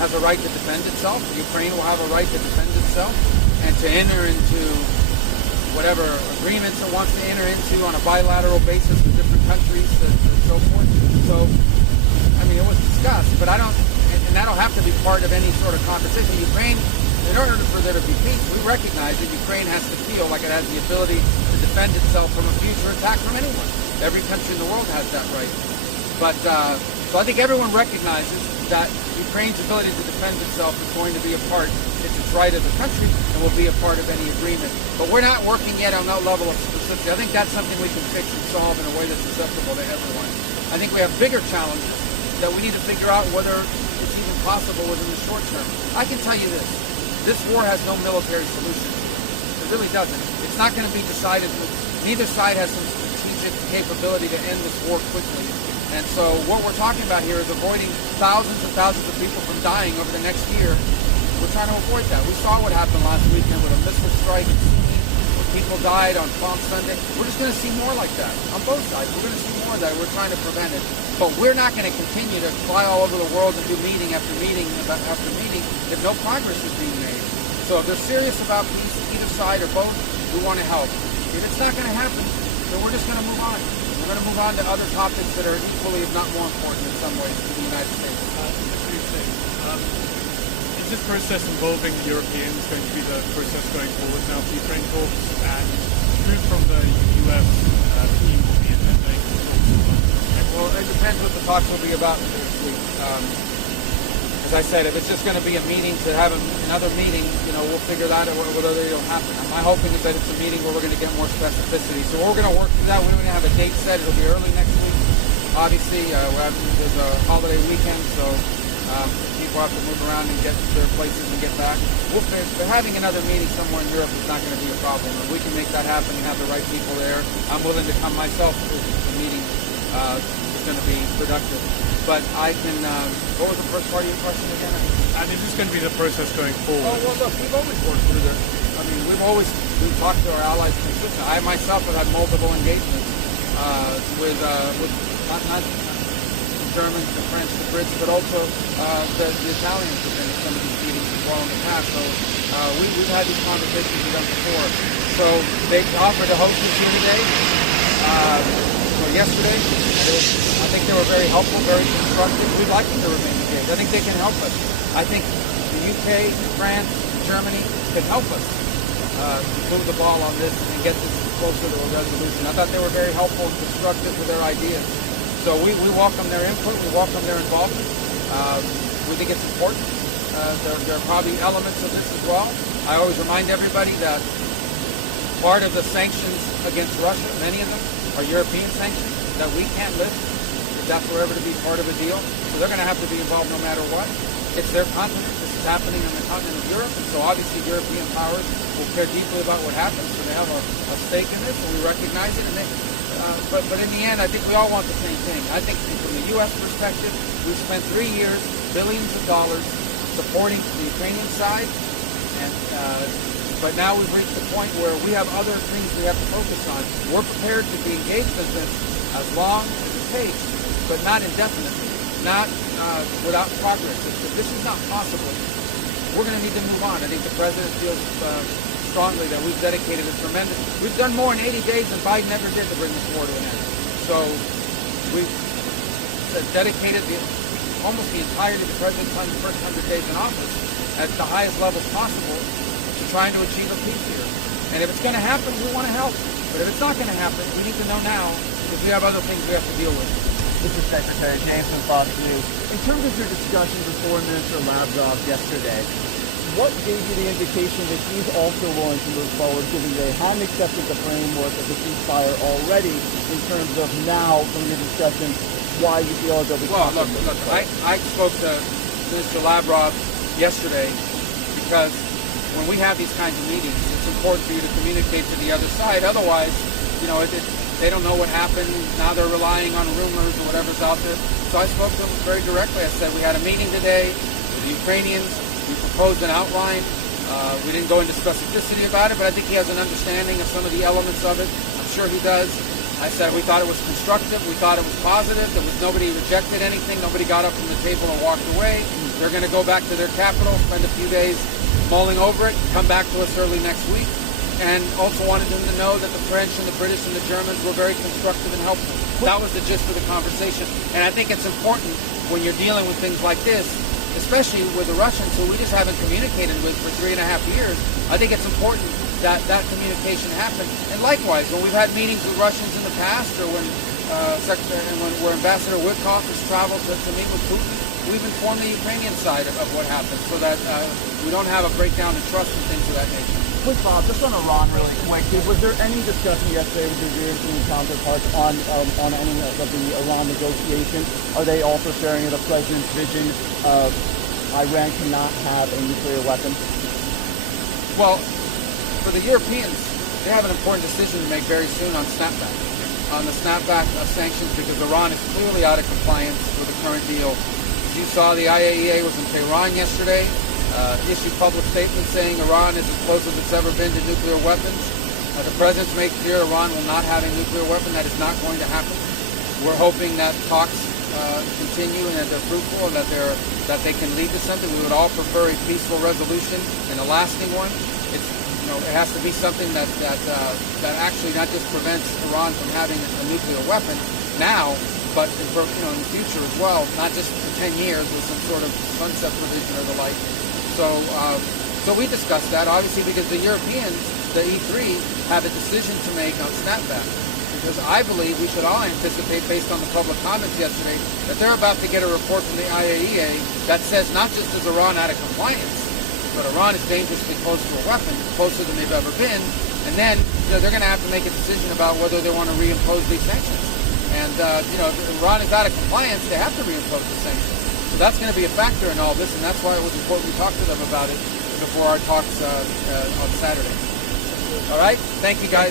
has a right to defend itself. Ukraine will have a right to defend itself and to enter into whatever agreements it wants to enter into on a bilateral basis with different countries and so forth. So, I mean, it was discussed, but and that'll have to be part of any sort of conversation. Ukraine, in order for there to be peace, we recognize that Ukraine has to feel like it has the ability to defend itself from a future attack from anyone. Every country in the world has that right. But, so I think everyone recognizes that Ukraine's ability to defend itself is going to be a part, it's its right as a country, and will be a part of any agreement. But we're not working yet on that level of specificity. I think that's something we can fix and solve in a way that's acceptable to everyone. I think we have bigger challenges that we need to figure out whether it's even possible within the short term. I can tell you this war has no military solution. It really doesn't. It's not going to be decided. Neither side has some strategic capability to end this war quickly. And so what we're talking about here is avoiding thousands and thousands of people from dying over the next year. We're trying to avoid that. We saw what happened last weekend with a missile strike in Syria, where people died on Palm Sunday. We're just going to see more like that on both sides. We're going to see more of that. We're trying to prevent it. But we're not going to continue to fly all over the world and do meeting after meeting after meeting if no progress is being made. So if they're serious about peace, either side or both, we want to help. If it's not going to happen, then we're just going to move on. We're going to move on to other topics that are equally, if not more important in some ways, to the United States. Is this process involving Europeans going to be the process going forward now for Ukraine talks, and who from the US team will be attending? Well, it depends what the talks will be about this week. As I said, if it's just going to be a meeting to have another meeting, we'll figure that out whether it'll happen. My hoping is that it's a meeting where we're going to get more specificity. So we're going to work through that. We're going to have a date set. It'll be early next week. Obviously, there's a holiday weekend, so people have to move around and get to their places and get back. But having another meeting somewhere in Europe is not going to be a problem. If we can make that happen and have the right people there, I'm willing to come myself if the meeting is going to be productive. But I can, what was the first part of your question again? And is this going to be the process going forward? Oh, well, look, we've always worked through this. I mean, we've talked to our allies consistently. I myself have had multiple engagements with not the Germans, the French, the Brits, but also the Italians have been in some of these meetings as well in the past. So we've had these conversations with them before. So they offered to host us here today. Yesterday. I think they were very helpful, very constructive. We'd like them to remain engaged. I think they can help us. I think the UK, France, Germany can help us move the ball on this and get this closer to a resolution. I thought they were very helpful and constructive with their ideas. So we welcome their input. We welcome their involvement. We think it's important. There are probably elements of this as well. I always remind everybody that part of the sanctions against Russia, many of them, are European sanctions that we can't lift if that were ever to be part of a deal. So they're going to have to be involved no matter what. It's their continent. This is happening on the continent of Europe. And so obviously European powers will care deeply about what happens. So they have a stake in this, and we recognize it. And but in the end, I think we all want the same thing. I think from the U.S. perspective, we've spent 3 years, billions of dollars, supporting the Ukrainian side. But now we've reached the point where we have other things we have to focus on. We're prepared to be engaged in this as long as it takes, but not indefinitely, not without progress. If this is not possible, we're going to need to move on. I think the President feels strongly that we've dedicated a tremendous... We've done more in 80 days than Biden ever did to bring this war to an end. So we've dedicated almost the entirety of the President's first 100 days in office at the highest levels possible, trying to achieve a peace here. And if it's going to happen, we want to help. But if it's not going to happen, we need to know now because we have other things we have to deal with. This is Secretary James from Fox News. In terms of your discussions with Foreign Minister Lavrov yesterday, what gave you the indication that he's also willing to move forward, given they hadn't accepted the framework of the ceasefire already, in terms of now, from your discussion, why you feel they'll be... Well, look, I spoke to Minister Lavrov yesterday because when we have these kinds of meetings, it's important for you to communicate to the other side. Otherwise, they don't know what happened. Now they're relying on rumors or whatever's out there. So I spoke to them very directly. I said, we had a meeting today with the Ukrainians. We proposed an outline. We didn't go into specificity about it, but I think he has an understanding of some of the elements of it. I'm sure he does. I said we thought it was constructive. We thought it was positive. Nobody rejected anything. Nobody got up from the table and walked away. They're going to go back to their capital, spend a few days mulling over it, come back to us early next week, and also wanted them to know that the French and the British and the Germans were very constructive and helpful. That was the gist of the conversation. And I think it's important when you're dealing with things like this, especially with the Russians, who we just haven't communicated with for 3.5 years. I think it's important that that communication happen. And likewise, when we've had meetings with Russians in the past, or when where Ambassador Witkoff has traveled to meet with Putin, we've informed the Ukrainian side of what happened, so that we don't have a breakdown in trust and things of that nature. Quick, Bob, just on Iran really quick. Was there any discussion yesterday with your European counterparts on any of the Iran negotiations? Are they also sharing the president's vision of Iran cannot have a nuclear weapon? Well, for the Europeans, they have an important decision to make very soon on snapback. On the snapback of sanctions, because Iran is clearly out of compliance with the current deal. As you saw, the IAEA was in Tehran yesterday, issued public statements saying Iran is as close as it's ever been to nuclear weapons. The president's made clear Iran will not have a nuclear weapon. That is not going to happen. We're hoping that talks continue and that they're fruitful and that they can lead to something. We would all prefer a peaceful resolution and a lasting one. It has to be something that actually not just prevents Iran from having a nuclear weapon now, but in the future as well, not just for 10 years with some sort of sunset provision or the like. So we discussed that, obviously, because the Europeans, the E3, have a decision to make on snapback. Because I believe we should all anticipate, based on the public comments yesterday, that they're about to get a report from the IAEA that says not just is Iran out of compliance, but Iran is dangerously close to a weapon, closer than they've ever been. And then they're going to have to make a decision about whether they want to reimpose these sanctions. And if Iran is out of compliance, they have to reimpose the sanctions. So that's going to be a factor in all this, and that's why it was important we talk to them about it before our talks on Saturday. All right? Thank you, guys.